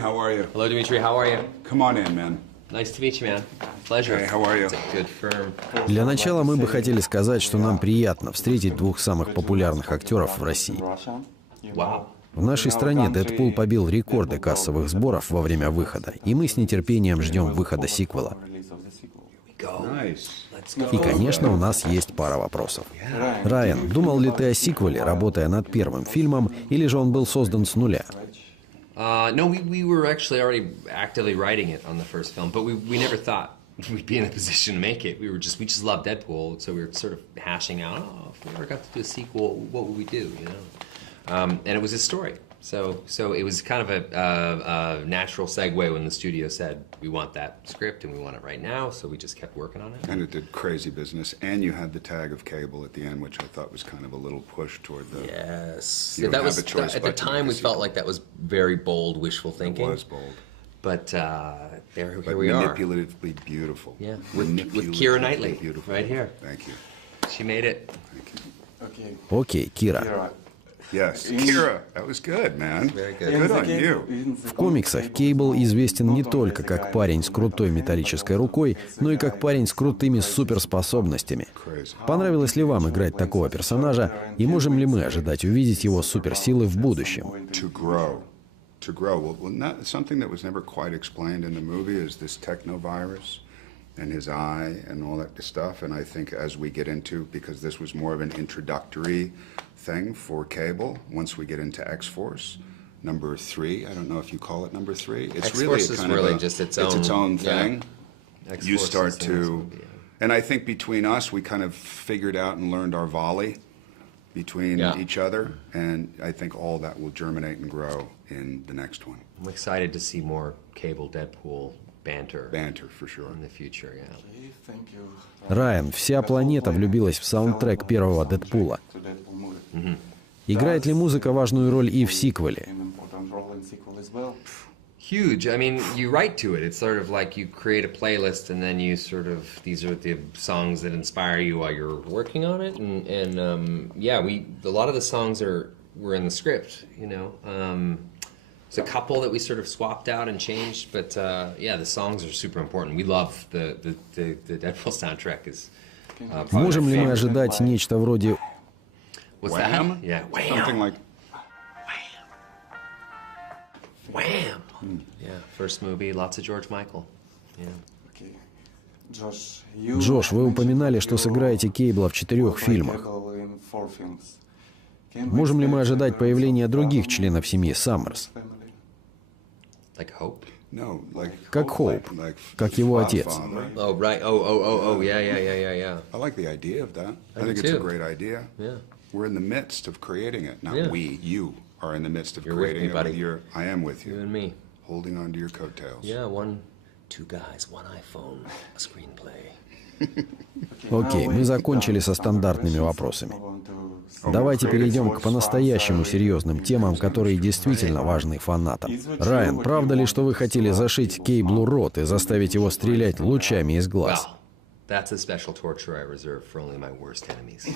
How are you? Hello, Dimitri. How are you? Come on in, man. Nice to meet you, man. Pleasure. Hey, how are you? It's a good firm. Для начала мы бы хотели сказать, что нам приятно встретить двух самых популярных актеров в России. Wow. В нашей стране «Дэдпул» побил рекорды кассовых сборов во время выхода, и мы с нетерпением ждем выхода сиквела. И, конечно, у нас есть пара вопросов. Райан, думал ли ты о сиквеле, работая над первым фильмом, или же он был создан с нуля? No, we were actually already actively writing it on the first film, but we never thought we'd be in a position to make it. We just loved Deadpool, so we were sort of hashing out, oh, if we ever got to do a sequel, what would we do, you know? And it was his story. So it was kind of a natural segue when the studio said, we want that script and we want it right now, so we just kept working on it. And it did crazy business, and you had the tag of cable at the end, which I thought was kind of a little push toward the... Yes. You don't That have was, a choice at the but to time, make we a felt sequel. like that was very bold, wishful thinking. It was bold. But here But we are. manipulatively beautiful. Yeah, with Keira Knightley, beautiful. right here. Thank you. She made it. Thank you. Окей, Кира. Yes, Kira, that was good, man. Very good. Good on you. В комиксах Кейбл известен не только как парень с крутой металлической рукой, но и как парень с крутыми суперспособностями. Понравилось ли вам играть такого персонажа, и можем ли мы ожидать увидеть его суперсилы в будущем? To grow. Well, something that was never quite explained in the movie is this technovirus and his eye and all that stuff. And I think as we get into, because this was more of an introductory thing for Cable, once we get into X-Force, number 3, I don't know if you call it number 3. It's X-Force really is kind really of just its own thing. Yeah. You X-Force start is the to, next movie, yeah. and I think between us, we kind of figured out and learned our volley between each other, and I think all that will germinate and grow in the next one. I'm excited to see more Cable Deadpool banter For sure. in the future, yeah. Райан, вся планета влюбилась в саундтрек первого «Дэдпула». Играет ли музыка важную роль и в сиквеле? Huge. I mean, you write to it. It's sort of like you create a playlist, and then you sort of, these are the songs that inspire you while you're working on it. And yeah, a lot of the songs were in the script, you know. There's a couple that we sort of swapped out and changed, but yeah, the songs are super important. We love the Deadpool soundtrack. Is Можем ли мы ожидать нечто вроде What's Wham? that? Yeah, wham. Something like... Wham! Yeah, first movie, lots of George Michael. Yeah. Джош, вы упоминали, что сыграете Кейбла в 4 фильмах. Можем ли мы ожидать появления других членов семьи Саммерс? Like Hope? No, like... Как Хоуп, как его отец. Oh, right. Oh, yeah. I like the idea of that. I do think it's a too. great idea. Yeah. We're in the midst of creating it. Not Yeah. you are in the midst of You're with creating me, it buddy. with your... I am with You you. and me. Holding on to your coattails. Yeah, two guys, one iPhone, a screenplay. Окей, мы закончили со стандартными вопросами. Давайте перейдем к по-настоящему серьезным темам, которые действительно важны фанатам. Райан, правда ли, что вы хотели зашить Кейблу рот и заставить его стрелять лучами из глаз? Well, that's a special torture I reserve for only my worst enemies.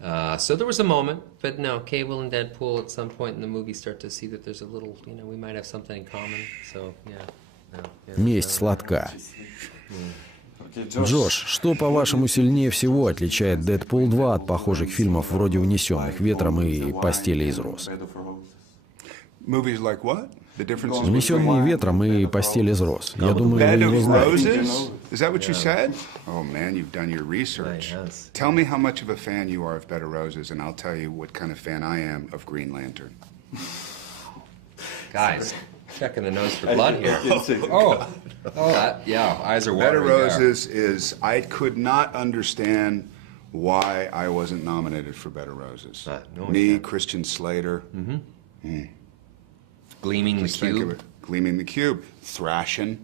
So there was a moment, but no, Cable and Deadpool at some point in the movie start to see that there's a little, you know, we might have something in common. So yeah. Месть сладка. Джош, что, по-вашему, сильнее всего отличает «Дэдпул 2» от похожих фильмов вроде «Унесенных ветром» и «Постели из роз»? Movies like what? The differences «Унесенные ветром» и «Постель из роз». Я думаю, Bed вы of его знаете. Roses? Is that what you said? Oh man, you've done your research. Yes. Tell me how much of a fan you are of Bed of Roses, and I'll tell you what kind of fan I am of Green Lantern. Guys, checking the nose for blood here. Yeah, eyes are Bed of watering. Roses is, I could not understand why I wasn't nominated for Bed of Roses. No one Me, can. Christian Slater. Gleaming the Just think of Cube. it. Gleaming the Cube. Thrashing.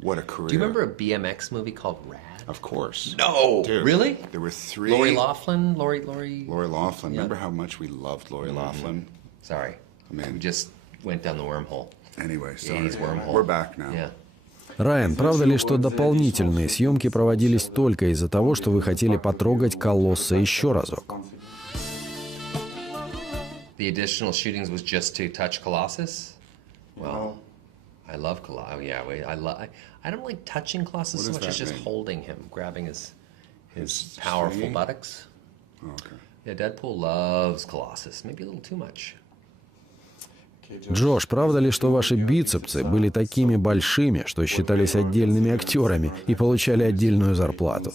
What a career. Do you remember a BMX movie called Rad? Of course. No, Dude, really? There were 3. Lori Loughlin? Lori. Lori Loughlin. Yeah. Remember how much we loved Lori Loughlin? Sorry. Man. We just went down the wormhole. Anyway, sorry. 80s wormhole. We're back now. Yeah. Райан, правда ли, что дополнительные съемки проводились только из-за того, что вы хотели потрогать Колосса еще разок? The additional shootings was just to touch Colossus? Well, love Colossus. Oh yeah, I don't like touching Colossus so What does much as that just mean? holding him, grabbing his His powerful stringy? buttocks. Oh, okay. Yeah, Deadpool loves Colossus. Maybe a little too much. Джош, правда ли, что ваши бицепсы были такими большими, что считались отдельными актерами и получали отдельную зарплату?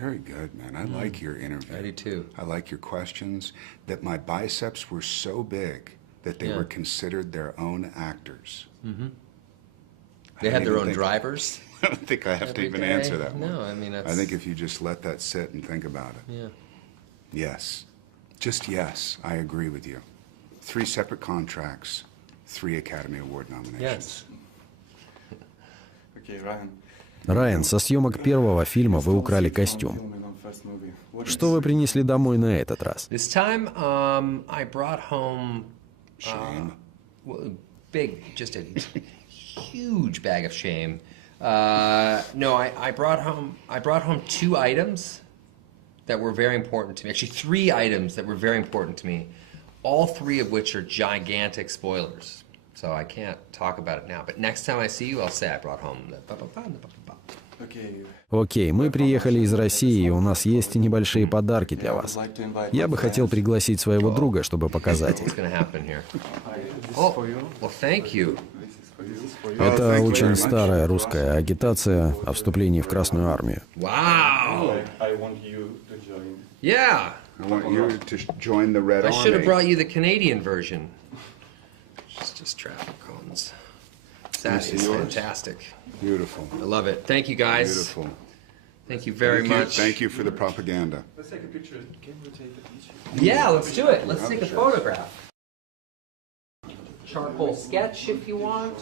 Very good, man. I like your interview. I do too. I like your questions. That my biceps were so big that they Yeah. were considered their own actors. They have their even own think- drivers. I don't think I have to every even day. answer that No, one. I mean that's. I think if you just let that sit and think about it. Yeah. Yes. Just yes, I agree with you. 3 separate contracts, 3 Academy Award nominations. Yes. Райан, со съемок первого фильма вы украли костюм. Что вы принесли домой на этот раз? This time, I brought home Shame. just a huge bag of shame. No, I brought home 2 items that were very important to me. Actually, 3 items that were very important to me. All 3 of which are gigantic spoilers. So I can't talk about it now. But next time I see you, I'll say I brought home the ba-ba-ba and the ba-ba-ba. Окей, мы приехали из России, и у нас есть небольшие подарки для вас. Я бы хотел пригласить своего друга, чтобы показать What's их. going to happen here? Oh, well, thank you. Это thank you очень very much. старая русская агитация о вступлении в Красную армию. Wow. I want you to join. Yeah. I want you to join the Red I should have Army. brought you the Canadian version. Just traffic cones. That see is yours? fantastic. Beautiful. I love it. Thank you guys. Beautiful. Thank you very Thank you. much. Thank you for the propaganda. Let's take a picture. Can we take a picture? Yeah, let's do it. Let's take a photograph. Charcoal sketch if you want.